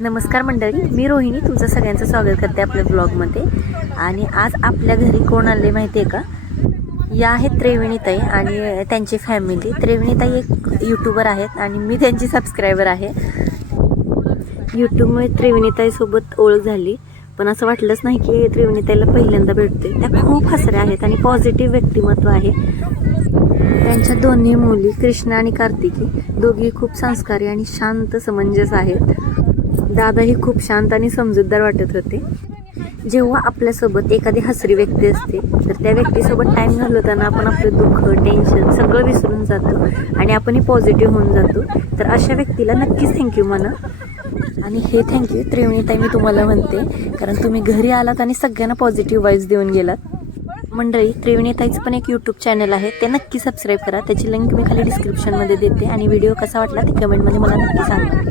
नमस्कार मंडळी, मी रोहिणी तुमचं सगळ्यांचं स्वागत करते आपल्या ब्लॉगमध्ये. आणि आज आपल्या घरी कोण आले माहिती आहे का? या आहेत त्रिवेणीताई आणि त्यांची फॅमिली. त्रिवेणीताई एक यूट्यूबर आहेत आणि मी त्यांची सबस्क्रायबर आहे. यूट्यूबमुळे त्रिवेणीताईसोबत ओळख झाली, पण असं वाटलंच नाही की त्रिवेणीताईला पहिल्यांदा भेटते. त्या खूप हसऱ्या आहेत आणि पॉझिटिव्ह व्यक्तिमत्व आहे. त्यांच्या दोन्ही मुली कृष्णा आणि कार्तिकी दोघी खूप संस्कारी आणि शांत समंजस आहेत. दादाही खूप शांत आणि समजूतदार वाटत होते. जेव्हा आपल्यासोबत एखादी हसरी व्यक्ती असते तर त्या व्यक्तीसोबत टाईम घालवताना आपण आपलं दुःख, टेन्शन सगळं विसरून जातो आणि आपणही पॉझिटिव्ह होऊन जातो. तर अशा व्यक्तीला नक्कीच थँक्यू म्हणा. आणि हे थँक्यू त्रिवेणीताई मी तुम्हाला म्हणते, कारण तुम्ही घरी आलात आणि सगळ्यांना पॉझिटिव्ह वाईब्स देऊन गेलात. मंडळी, त्रिवेणीताईचं पण एक यूट्यूब चॅनल आहे, ते नक्की सबस्क्राईब करा. त्याची लिंक मी खाली डिस्क्रिप्शनमध्ये देते. आणि व्हिडिओ कसा वाटला ते कमेंटमध्ये मला नक्की सांगा.